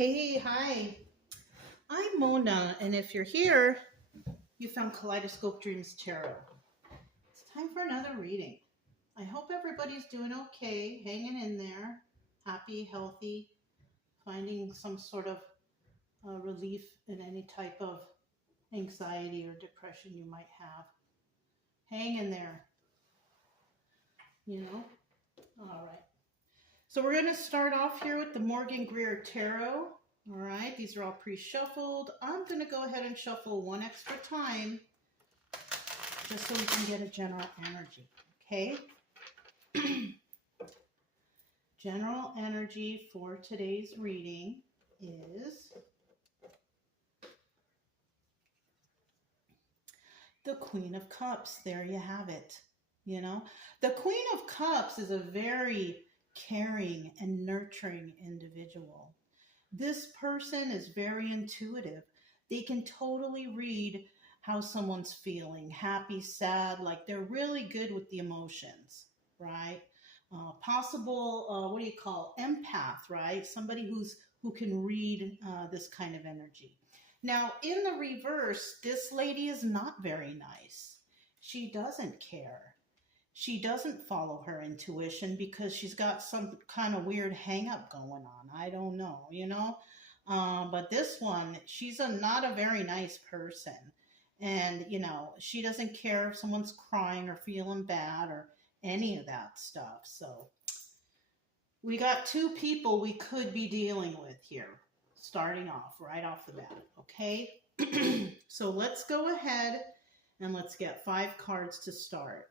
Hey, hi. I'm Mona, and if you're here, you found Kaleidoscope Dreams Tarot. It's time for another reading. I hope everybody's doing okay, hanging in there, happy, healthy, finding some sort of relief in any type of anxiety or depression you might have. Hang in there, you know? All right. So we're going to start off here with the Morgan Greer Tarot. All right, these are all pre-shuffled. I'm going to go ahead and shuffle one extra time just so we can get a general energy, okay? General energy for today's reading is the Queen of Cups. There you have it. You know, the Queen of Cups is a very caring and nurturing individual. This person is very intuitive. They can totally read how someone's feeling, happy, sad, like they're really good with the emotions, right? Possible, what do you call, empath, right? Somebody who can read this kind of energy. Now, in the reverse, this lady is not very nice. She doesn't care. She doesn't follow her intuition because she's got some kind of weird hang up going on. I don't know, you know? But this one, she's not a very nice person. And, you know, she doesn't care if someone's crying or feeling bad or any of that stuff. So we got two people we could be dealing with here, starting off right off the bat, okay? So let's go ahead and let's get 5 cards to start.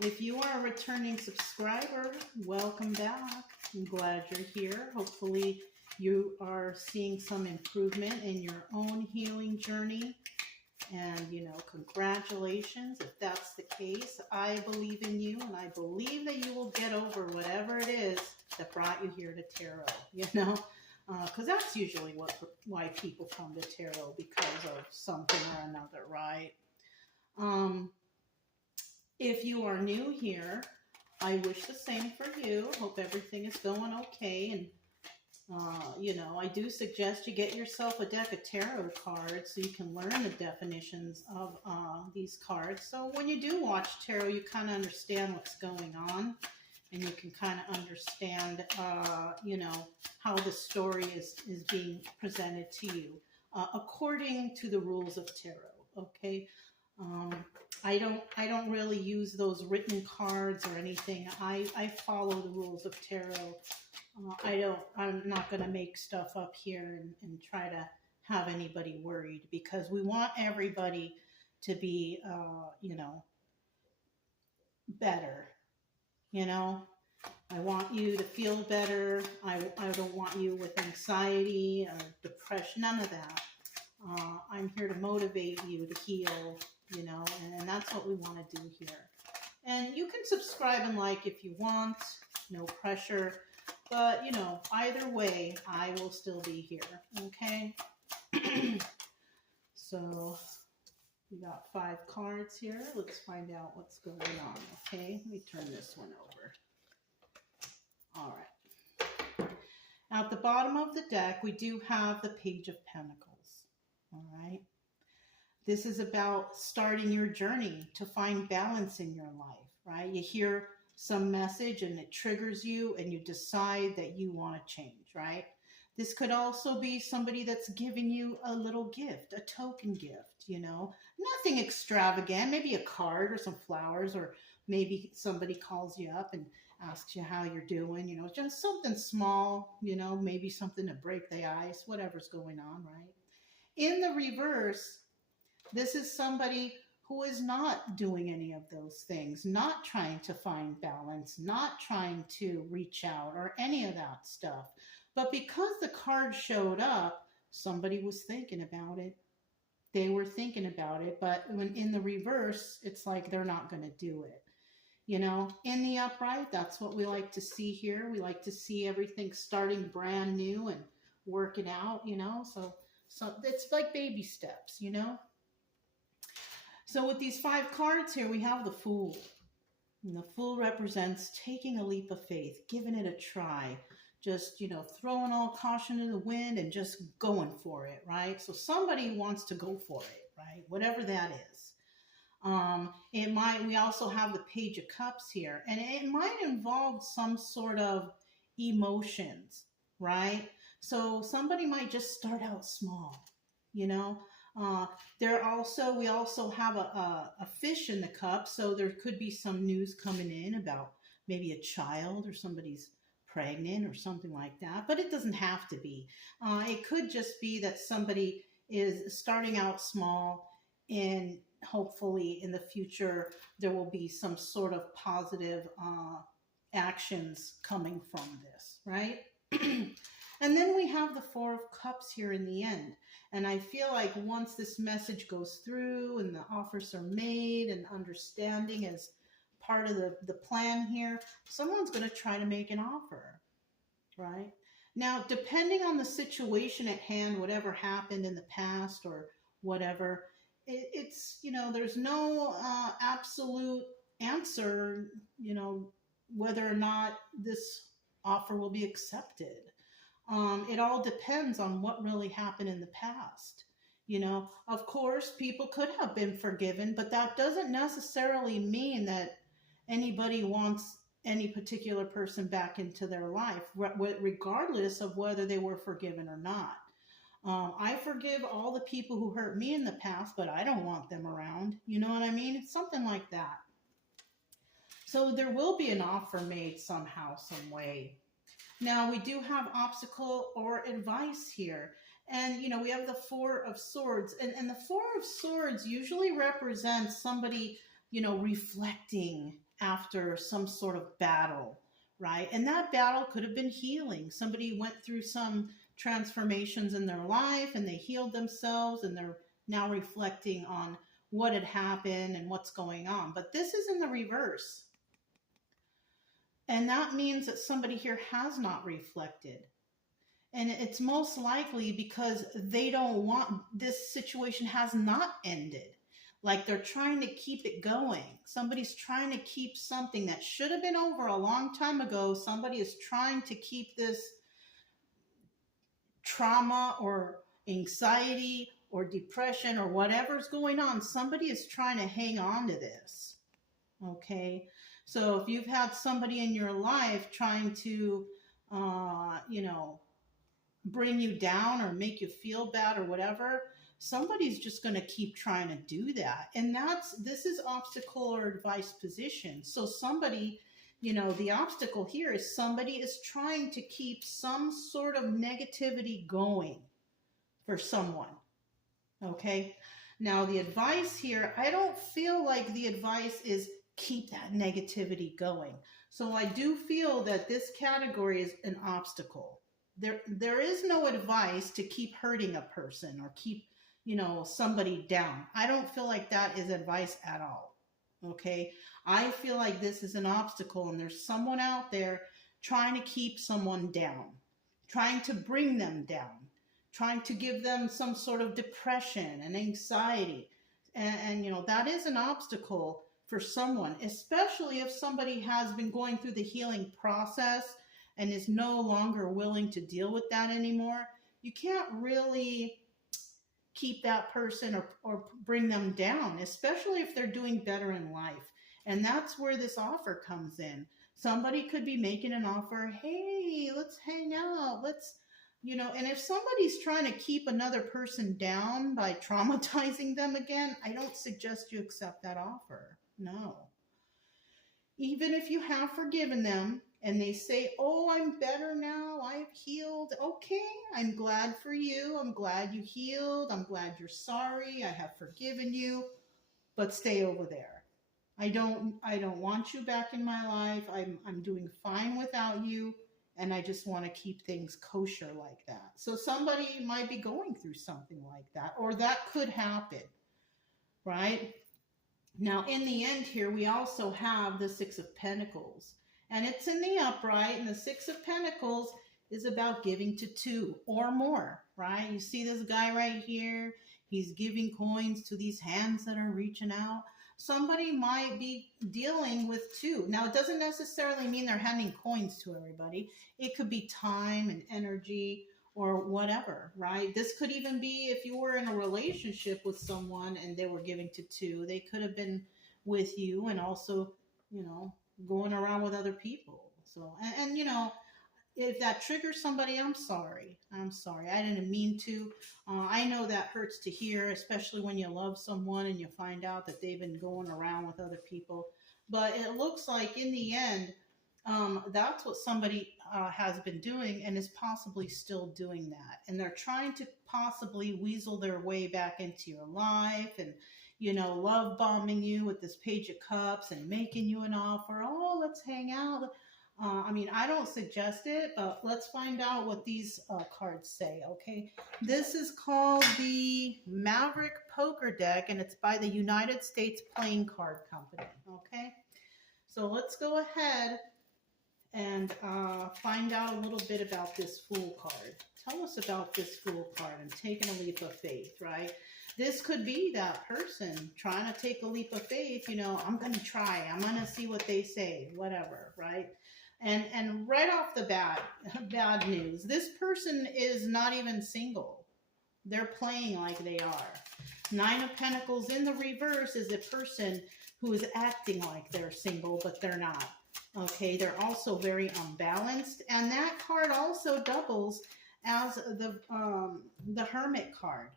If you are a returning subscriber, welcome back. I'm glad you're here. Hopefully you are seeing some improvement in your own healing journey. And, you know, congratulations if that's the case. I believe in you, and I believe that you will get over whatever it is that brought you here to tarot, you know? Because that's usually why people come to tarot, because of something or another, right? If you are new here, I wish the same for you. Hope everything is going okay. And, you know, I do suggest you get yourself a deck of tarot cards so you can learn the definitions of these cards. So when you do watch tarot, you kind of understand what's going on. And you can kind of understand, you know, how the story is being presented to you according to the rules of tarot, okay? I don't really use those written cards or anything. I follow the rules of tarot. I'm not going to make stuff up here and try to have anybody worried, because we want everybody to be, you know, better. You know, I want you to feel better. I don't want you with anxiety or depression, none of that. I'm here to motivate you to heal, you know, and that's what we want to do here. And you can subscribe and like if you want, no pressure. But, you know, either way, I will still be here, okay? So we got 5 cards here. Let's find out what's going on, okay? Let me turn this one over. All right. At the bottom of the deck, we do have the Page of Pentacles, all right? This is about starting your journey to find balance in your life, right? You hear some message and it triggers you and you decide that you want to change, right? This could also be somebody that's giving you a little gift, a token gift, you know, nothing extravagant, maybe a card or some flowers, or maybe somebody calls you up and asks you how you're doing, you know, just something small, you know, maybe something to break the ice, whatever's going on, right? In the reverse, this is somebody who is not doing any of those things, not trying to find balance, not trying to reach out or any of that stuff. But because the card showed up, somebody was thinking about it. They were thinking about it, but when in the reverse, it's like they're not going to do it. You know, in the upright, that's what we like to see here. We like to see everything starting brand new and working out, you know. So it's like baby steps, you know. So with these 5 cards here, we have the Fool. And the Fool represents taking a leap of faith, giving it a try, just, throwing all caution to the wind and just going for it, right? So somebody wants to go for it, right? Whatever that is. We also have the Page of Cups here, and it might involve some sort of emotions, right? So somebody might just start out small, you know. We also have a fish in the cup, so there could be some news coming in about maybe a child or somebody's pregnant or something like that, but it doesn't have to be. It could just be that somebody is starting out small, and hopefully in the future there will be some sort of positive actions coming from this, right? And then we have the Four of Cups here in the end. And I feel like once this message goes through and the offers are made and understanding is part of the plan here, someone's going to try to make an offer, right? Now, depending on the situation at hand, whatever happened in the past or whatever, it's, there's no absolute answer, whether or not this offer will be accepted. It all depends on what really happened in the past. Of course, people could have been forgiven, but that doesn't necessarily mean that anybody wants any particular person back into their life, regardless of whether they were forgiven or not. I forgive all the people who hurt me in the past, but I don't want them around. You know what I mean? It's something like that. So there will be an offer made somehow, some way. Now, we do have obstacle or advice here. And, we have the Four of Swords. And the Four of Swords usually represents somebody, reflecting after some sort of battle, right? And that battle could have been healing. Somebody went through some transformations in their life and they healed themselves and they're now reflecting on what had happened and what's going on. But this is in the reverse. And that means that somebody here has not reflected. And it's most likely because they don't want, this situation has not ended. Like they're trying to keep it going. Somebody's trying to keep something that should have been over a long time ago. Somebody is trying to keep this trauma or anxiety or depression or whatever's going on. Somebody is trying to hang on to this. Okay? So if you've had somebody in your life trying to, bring you down or make you feel bad or whatever, somebody's just going to keep trying to do that. And this is obstacle or advice position. So somebody, the obstacle here is somebody is trying to keep some sort of negativity going for someone. Okay. Now the advice here, I don't feel like the advice is keep that negativity going. So I do feel that this category is an obstacle. There is no advice to keep hurting a person or keep, somebody down. I don't feel like that is advice at all. Okay. I feel like this is an obstacle and there's someone out there trying to keep someone down, trying to bring them down, trying to give them some sort of depression and anxiety. And that is an obstacle for someone, especially if somebody has been going through the healing process and is no longer willing to deal with that anymore. You can't really keep that person or bring them down, especially if they're doing better in life. And that's where this offer comes in. Somebody could be making an offer, hey, let's hang out, and if somebody's trying to keep another person down by traumatizing them again, I don't suggest you accept that offer. No. Even if you have forgiven them and they say, oh, I'm better now, I've healed. Okay, I'm glad for you. I'm glad you healed. I'm glad you're sorry. I have forgiven you, but stay over there. I don't want you back in my life. I'm doing fine without you. And I just want to keep things kosher like that. So somebody might be going through something like that, or that could happen, right? Now, in the end here, we also have the Six of Pentacles. And it's in the upright, and the Six of Pentacles is about giving to two or more, right? You see this guy right here? He's giving coins to these hands that are reaching out. somebody might be dealing with two. Now, it doesn't necessarily mean they're handing coins to everybody. It could be time and energy or whatever, right? This could even be if you were in a relationship with someone and they were giving to two. They could have been with you and also, you know, going around with other people. So, and you know, if that triggers somebody, I'm sorry. I'm sorry. I didn't mean to. I know that hurts to hear, especially when you love someone and you find out that they've been going around with other people. But it looks like in the end, that's what somebody has been doing and is possibly still doing that. And they're trying to possibly weasel their way back into your life and, you know, love bombing you with this Page of Cups and making you an offer. Oh, let's hang out. I mean, I don't suggest it, but let's find out what these cards say, okay? This is called the Maverick Poker Deck, and it's by the United States Playing Card Company, okay? So let's go ahead and find out a little bit about this Fool card. Tell us about this Fool card and taking a leap of faith, right? This could be that person trying to take a leap of faith. You know, I'm going to try. I'm going to see what they say, whatever, right? And right off the bat, bad news. This person is not even single. They're playing like they are. Nine of Pentacles in the reverse is a person who is acting like they're single, but they're not. Okay, they're also very unbalanced. And that card also doubles as the Hermit card.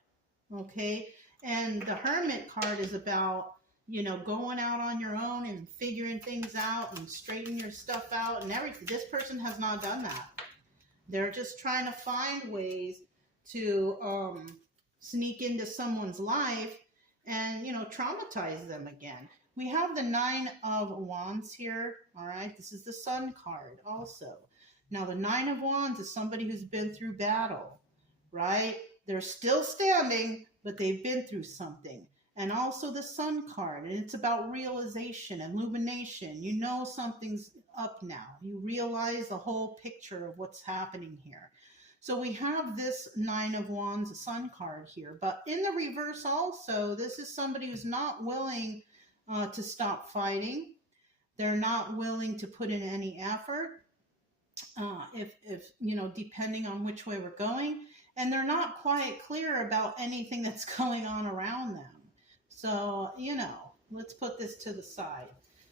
Okay, and the Hermit card is about, you know, going out on your own and figuring things out and straightening your stuff out and everything. This person has not done that. They're just trying to find ways to sneak into someone's life and, you know, traumatize them again. We have the Nine of Wands here, all right? This is the Sun card also. Now, the Nine of Wands is somebody who's been through battle, right? They're still standing, but they've been through something. And also the Sun card, and it's about realization and illumination. You know something's up now. You realize the whole picture of what's happening here. So we have this Nine of Wands Sun card here. But in the reverse also, this is somebody who's not willing to stop fighting. They're not willing to put in any effort, if you know, depending on which way we're going. And they're not quite clear about anything that's going on around them. So, you know, let's put this to the side.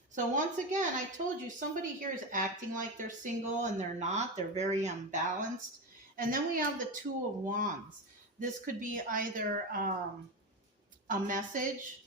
So once again, I told you somebody here is acting like they're single and they're not. They're very unbalanced. And then we have the Two of Wands. This could be either a message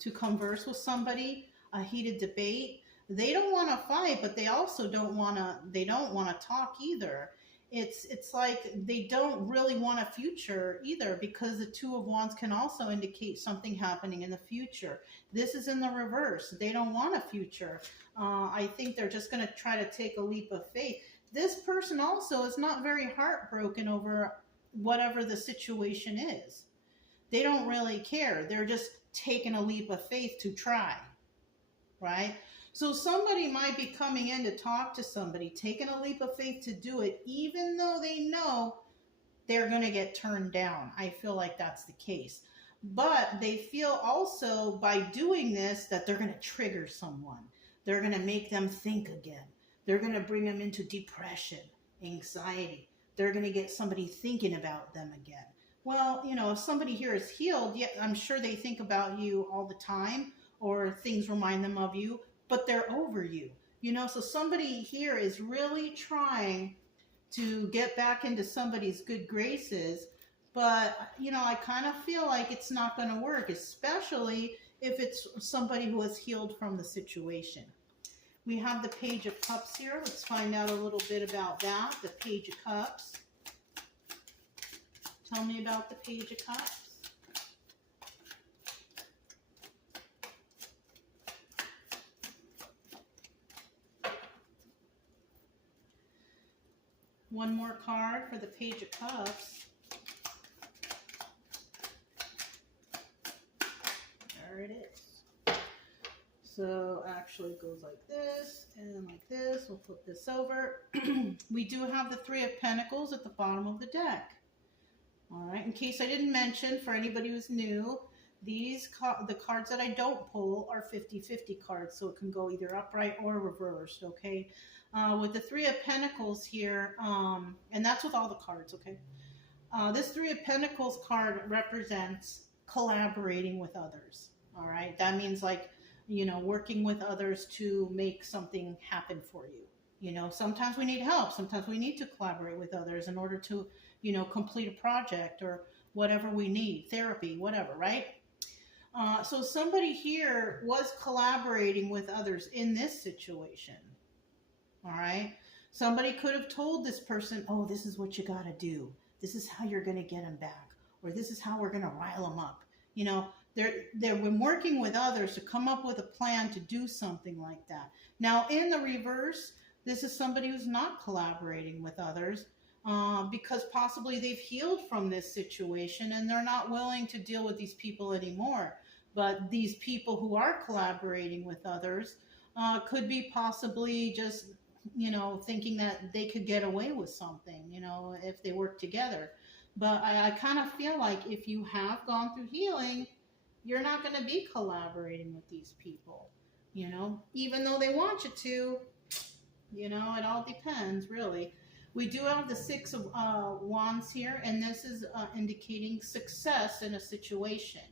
to converse with somebody, a heated debate. They don't want to fight, but they also don't want to talk either. It's like they don't really want a future either, because the Two of Wands can also indicate something happening in the future. This is in the reverse. They don't want a future. I think they're just going to try to take a leap of faith. This person also is not very heartbroken over whatever the situation is. They don't really care. They're just taking a leap of faith to try, right? So somebody might be coming in to talk to somebody, taking a leap of faith to do it, even though they know they're going to get turned down. I feel like that's the case. But they feel also by doing this that they're going to trigger someone. They're going to make them think again. They're going to bring them into depression, anxiety. They're going to get somebody thinking about them again. Well, you know, if somebody here is healed, yeah, I'm sure they think about you all the time, or things remind them of you, but they're over you. You know, so somebody here is really trying to get back into somebody's good graces, but, you know, I kind of feel like it's not going to work, especially if it's somebody who has healed from the situation. We have the Page of Cups here. Let's find out a little bit about that, the Page of Cups. Tell me about the Page of Cups. One more card for the Page of Cups. There it is. So actually it goes like this and like this. We'll flip this over. We do have the Three of Pentacles at the bottom of the deck. All right, in case I didn't mention, for anybody who's new, The cards that I don't pull are 50-50 cards, so it can go either upright or reversed, okay? With the Three of Pentacles here, and that's with all the cards, okay? This Three of Pentacles card represents collaborating with others, all right? That means like, you know, working with others to make something happen for you. You know, sometimes we need help. Sometimes we need to collaborate with others in order to, you know, complete a project or whatever we need, therapy, whatever, right? So somebody here was collaborating with others in this situation, all right? Somebody could have told this person, oh, this is what you got to do. This is how you're going to get them back, or this is how we're going to rile them up. You know, they've been working with others to come up with a plan to do something like that. Now, in the reverse, this is somebody who's not collaborating with others because possibly they've healed from this situation and they're not willing to deal with these people anymore. But these people who are collaborating with others could be possibly just, you know, thinking that they could get away with something, you know, if they work together. But I kind of feel like if you have gone through healing, you're not going to be collaborating with these people, you know, even though they want you to, you know, it all depends, really. We do have the Six of Wands here, and this is indicating success in a situation,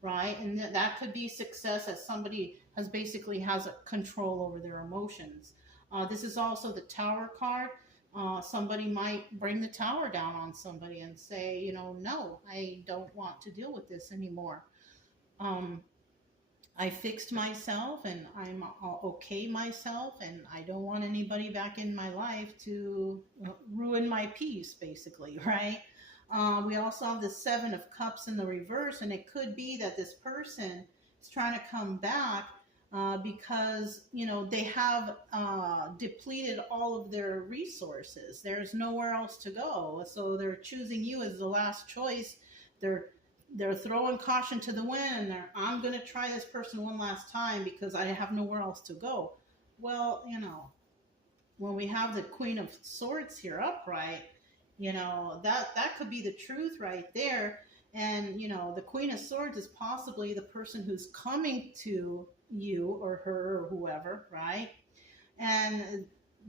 right? And that could be success as somebody has a control over their emotions. This is also the Tower card. Somebody might bring the tower down on somebody and say, you know, no, I don't want to deal with this anymore. I fixed myself and I'm okay myself, and I don't want anybody back in my life to ruin my peace, basically, right? We also have the Seven of Cups in the reverse, and it could be that this person is trying to come back because, you know, they have depleted all of their resources. There's nowhere else to go. So they're choosing you as the last choice. They're throwing caution to the wind, and I'm going to try this person one last time because I have nowhere else to go. Well, you know, when we have the Queen of Swords here upright, you know, that could be the truth right there. And, you know, the Queen of Swords is possibly the person who's coming to you or her or whoever, right? And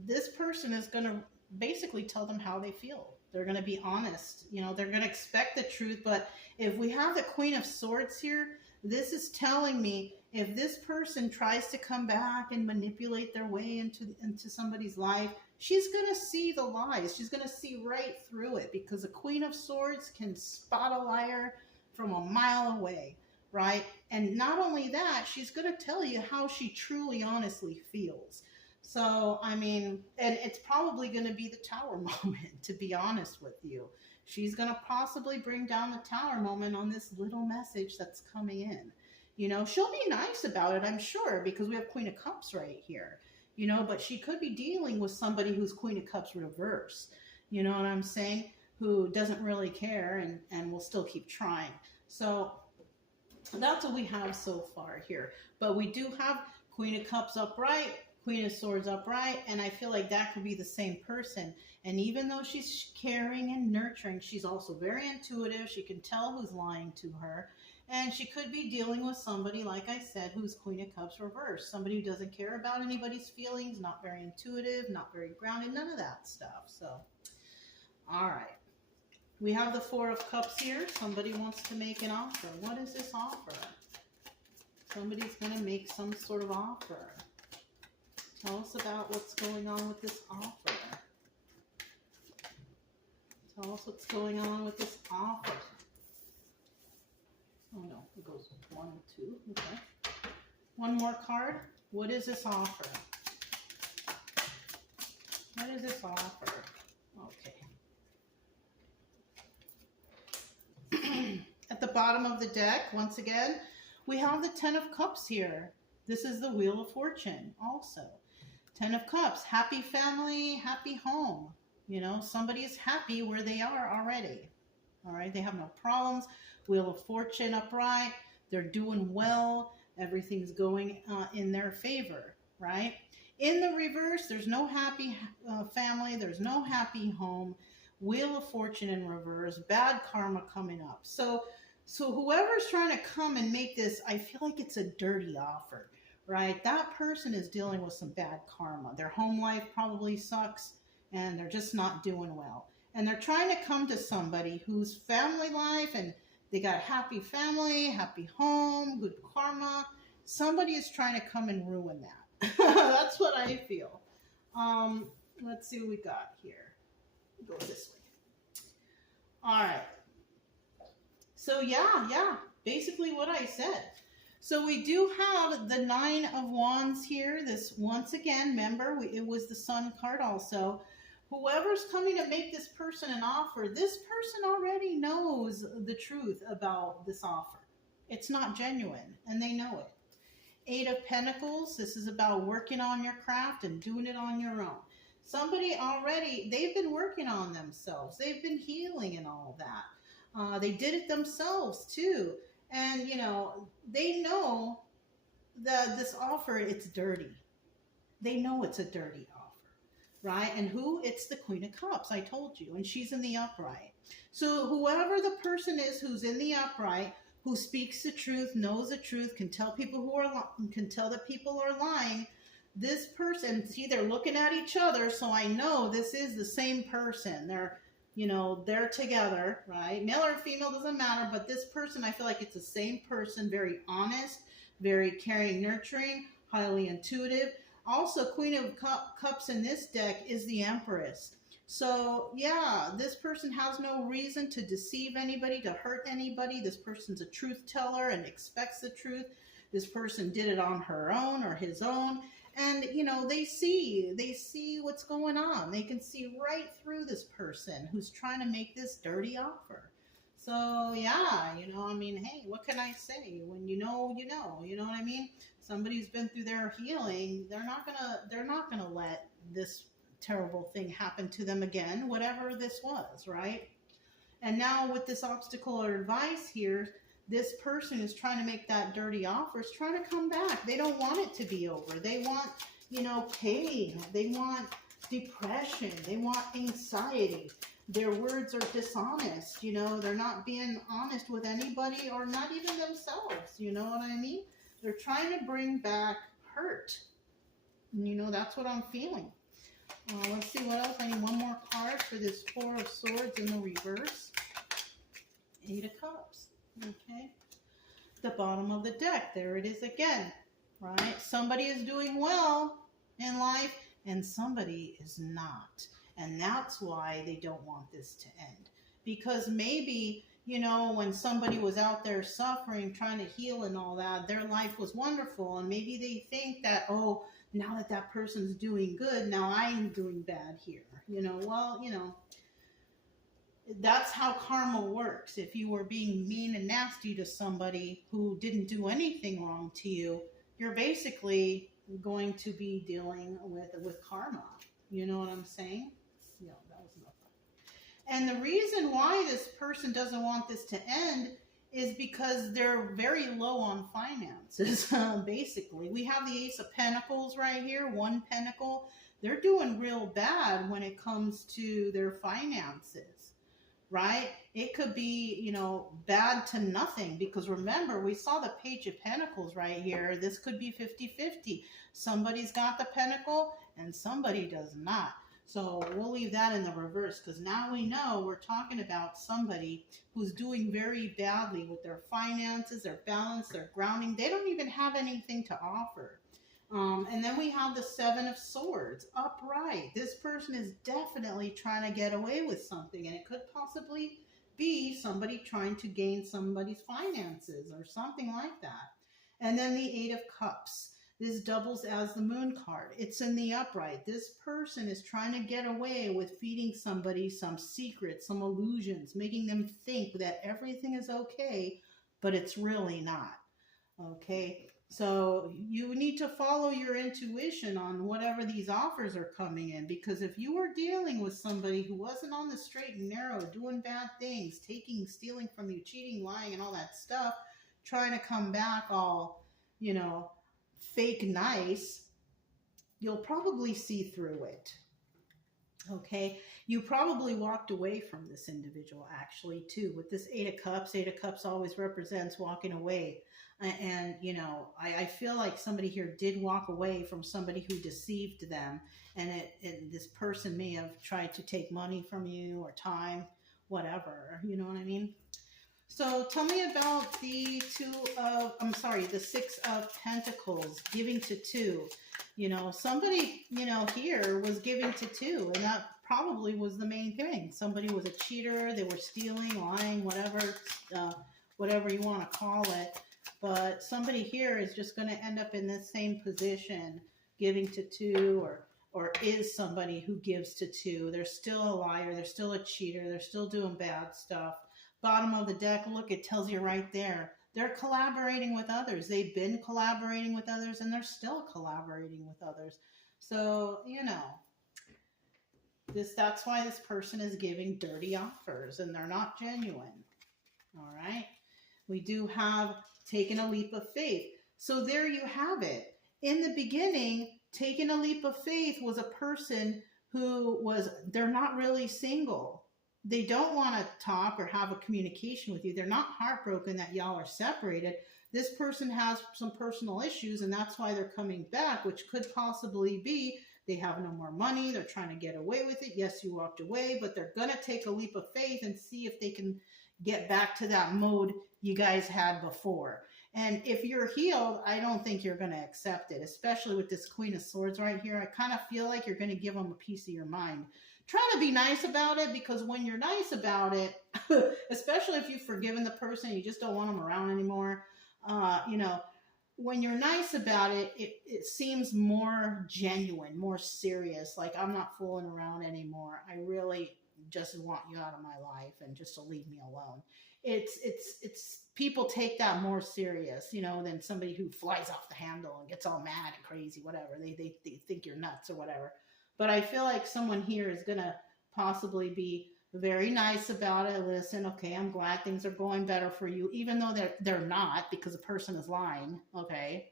this person is going to basically tell them how they feel. They're going to be honest. You know, they're going to expect the truth. But if we have the Queen of Swords here, this is telling me if this person tries to come back and manipulate their way into somebody's life, she's going to see the lies. She's going to see right through it, because the Queen of Swords can spot a liar from a mile away, right? And not only that, she's going to tell you how she truly, honestly feels. So, I mean, and it's probably going to be the Tower moment, to be honest with you. She's going to possibly bring down the Tower moment on this little message that's coming in. You know, she'll be nice about it, I'm sure, because we have Queen of Cups right here. You know, but she could be dealing with somebody who's Queen of Cups reverse. You know what I'm saying? Who doesn't really care and will still keep trying. So that's what we have so far here. But we do have Queen of Cups upright, Queen of Swords upright, and I feel like that could be the same person. And even though she's caring and nurturing, she's also very intuitive. She can tell who's lying to her. And she could be dealing with somebody, like I said, who's Queen of Cups reversed. Somebody who doesn't care about anybody's feelings, not very intuitive, not very grounded, none of that stuff. So, all right. We have the Four of Cups here. Somebody wants to make an offer. What is this offer? Somebody's going to make some sort of offer. Tell us about what's going on with this offer. Tell us what's going on with this offer. Oh no, it goes 1, 2, okay. One more card. What is this offer? What is this offer? Okay. At the bottom of the deck, once again, we have the Ten of Cups here. This is the Wheel of Fortune also. Ten of Cups, happy family, happy home. You know, somebody is happy where they are already. All right, they have no problems. Wheel of Fortune upright. They're doing well. Everything's going in their favor, right? In the reverse, there's no happy family. There's no happy home. Wheel of Fortune in reverse. Bad karma coming up. So So whoever's trying to come and make this, I feel like it's a dirty offer, right? That person is dealing with some bad karma. Their home life probably sucks and they're just not doing well. And they're trying to come to somebody whose family life and they got a happy family, happy home, good karma. Somebody is trying to come and ruin that. That's what I feel. Let's see what we got here. Go this way. All right. So yeah, basically what I said. So we do have the Nine of Wands here. This, once again, remember, it was the Sun card also. Whoever's coming to make this person an offer, this person already knows the truth about this offer. It's not genuine, and they know it. Eight of Pentacles, this is about working on your craft and doing it on your own. Somebody already, they've been working on themselves. They've been healing and all that. They did it themselves too. And, you know, they know that this offer, it's dirty. They know it's a dirty offer, right? And who? It's the Queen of Cups, I told you. And she's in the upright. So whoever the person is who's in the upright, who speaks the truth, knows the truth, can tell people can tell that people are lying, this person, see, they're looking at each other, so I know this is the same person. They're together, right? Male or female, doesn't matter, but this person, I feel like it's the same person, very honest, very caring, nurturing, highly intuitive. Also, Queen of Cups in this deck is the Empress. So, yeah, this person has no reason to deceive anybody, to hurt anybody. This person's a truth teller and expects the truth. This person did it on her own or his own. And, you know, they see what's going on. They can see right through this person who's trying to make this dirty offer. So, yeah, hey, what can I say? When you know what I mean? Somebody who's been through their healing, they're not gonna let this terrible thing happen to them again, whatever this was, right? And now with this obstacle or advice here, this person is trying to make that dirty offer, is trying to come back. They don't want it to be over. They want, pain. They want depression. They want anxiety. Their words are dishonest. They're not being honest with anybody or not even themselves. You know what I mean? They're trying to bring back hurt. That's what I'm feeling. Let's see what else. I need one more card for this Four of Swords in the reverse. Eight of Cups. Okay. The bottom of the deck. There it is again. Right? Somebody is doing well in life and somebody is not. And that's why they don't want this to end. Because maybe, when somebody was out there suffering, trying to heal and all that, their life was wonderful. And maybe they think that, oh, now that person's doing good, now I'm doing bad here. That's how karma works. If you were being mean and nasty to somebody who didn't do anything wrong to you, you're basically going to be dealing with karma. You know what I'm saying? Yeah, that was nothing. And the reason why this person doesn't want this to end is because they're very low on finances, basically. We have the Ace of Pentacles right here, one pentacle. They're doing real bad when it comes to their finances, right? It could be, bad to nothing, because remember, we saw the Page of Pentacles right here. This could be 50-50. Somebody's got the pentacle and somebody does not. So we'll leave that in the reverse, because now we know we're talking about somebody who's doing very badly with their finances, their balance, their grounding. They don't even have anything to offer. And then we have the Seven of Swords upright. This person is definitely trying to get away with something, and it could possibly be somebody trying to gain somebody's finances or something like that. And then the Eight of Cups. This doubles as the Moon card. It's in the upright. This person is trying to get away with feeding somebody some secrets, some illusions, making them think that everything is okay, but it's really not. Okay? So you need to follow your intuition on whatever these offers are coming in, because if you were dealing with somebody who wasn't on the straight and narrow, doing bad things, stealing from you, cheating, lying, and all that stuff, trying to come back all, fake nice, you'll probably see through it. Okay, you probably walked away from this individual actually too. With this Eight of Cups always represents walking away. And you know, I feel like somebody here did walk away from somebody who deceived them, and this person may have tried to take money from you or time, whatever. You know what I mean? So tell me about the Six of Pentacles, giving to two. You know, somebody, you know, here was giving to two, and that probably was the main thing. Somebody was a cheater, they were stealing, lying, uh, whatever you want to call it. But somebody here is just going to end up in this same position, giving to two, or is somebody who gives to two. They're still a liar, they're still a cheater, they're still doing bad stuff. Bottom of the deck, look, it tells you right there. They're collaborating with others. They've been collaborating with others, and they're still collaborating with others. So, you know, that's why this person is giving dirty offers, and they're not genuine. All right? We do have taken a leap of faith. So there you have it. In the beginning, taking a leap of faith was a person they're not really single. They don't want to talk or have a communication with you. They're not heartbroken that y'all are separated. This person has some personal issues, and that's why they're coming back, which could possibly be they have no more money. They're trying to get away with it. Yes, you walked away, but they're going to take a leap of faith and see if they can get back to that mode you guys had before. And if you're healed, I don't think you're going to accept it, especially with this Queen of Swords right here. I kind of feel like you're going to give them a piece of your mind. Try to be nice about it, because when you're nice about it, especially if you've forgiven the person, you just don't want them around anymore. You know, when you're nice about it, it seems more genuine, more serious. Like, I'm not fooling around anymore. I really just want you out of my life and just to leave me alone. It's people take that more serious, you know, than somebody who flies off the handle and gets all mad and crazy, whatever. They think you're nuts or whatever. But I feel like someone here is going to possibly be very nice about it. Listen, okay, I'm glad things are going better for you, even though they're not, because the person is lying. Okay.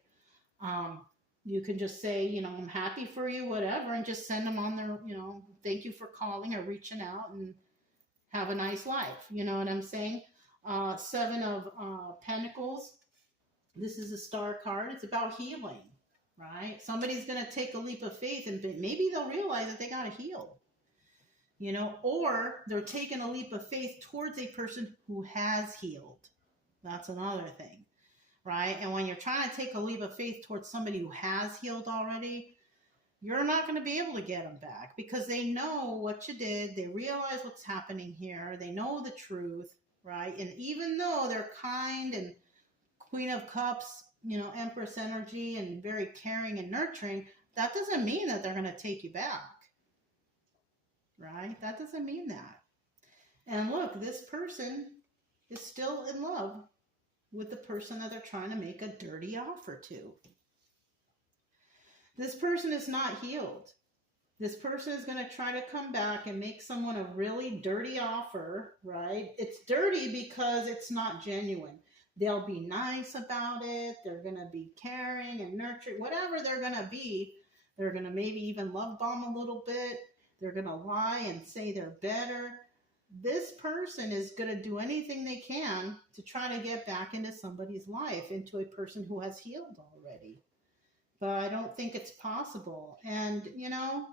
You can just say, you know, I'm happy for you, whatever, and just send them on their, you know, thank you for calling or reaching out, and have a nice life. You know what I'm saying? Seven of Pentacles. This is a star card. It's about healing, right? Somebody's going to take a leap of faith, and maybe they'll realize that they got to heal, you know, or they're taking a leap of faith towards a person who has healed. That's another thing, right? And when you're trying to take a leap of faith towards somebody who has healed already, you're not going to be able to get them back, because they know what you did. They realize what's happening here. They know the truth, right? And even though they're kind and Queen of Cups, you know, Empress energy, and very caring and nurturing, that doesn't mean that they're going to take you back, right? That doesn't mean that. And look, this person is still in love with the person that they're trying to make a dirty offer to. This person is not healed. This person is going to try to come back and make someone a really dirty offer, right? It's dirty because it's not genuine. They'll be nice about it. They're going to be caring and nurturing, whatever they're going to be. They're going to maybe even love bomb a little bit. They're going to lie and say they're better. This person is going to do anything they can to try to get back into somebody's life, into a person who has healed already. But I don't think it's possible. And, you know,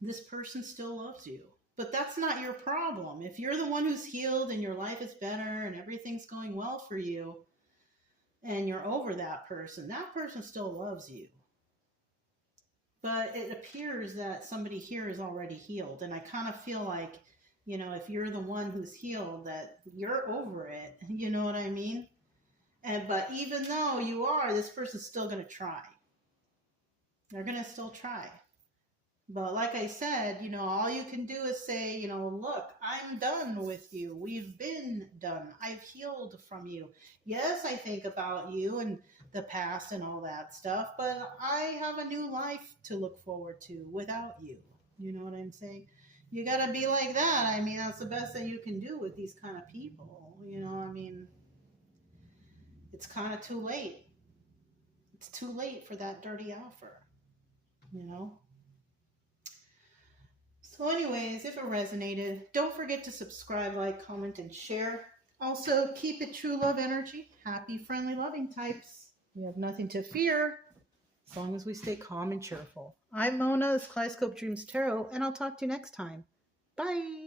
this person still loves you. But that's not your problem. If you're the one who's healed and your life is better and everything's going well for you, and you're over that person still loves you. But it appears that somebody here is already healed. And I kind of feel like, you know, if you're the one who's healed, that you're over it. You know what I mean? But even though you are, this person's still going to try. They're going to still try. But like I said, you know, all you can do is say, you know, look, I'm done with you. We've been done. I've healed from you. Yes, I think about you and the past and all that stuff, but I have a new life to look forward to without you. You know what I'm saying? You got to be like that. I mean, that's the best that you can do with these kind of people. You know, I mean, it's kind of too late. It's too late for that dirty offer, you know? So anyways, if it resonated, don't forget to subscribe, like, comment, and share. Also, keep it true love energy. Happy, friendly, loving types. We have nothing to fear as long as we stay calm and cheerful. I'm Mona, this is Kaleidoscope Dreams Tarot, and I'll talk to you next time. Bye.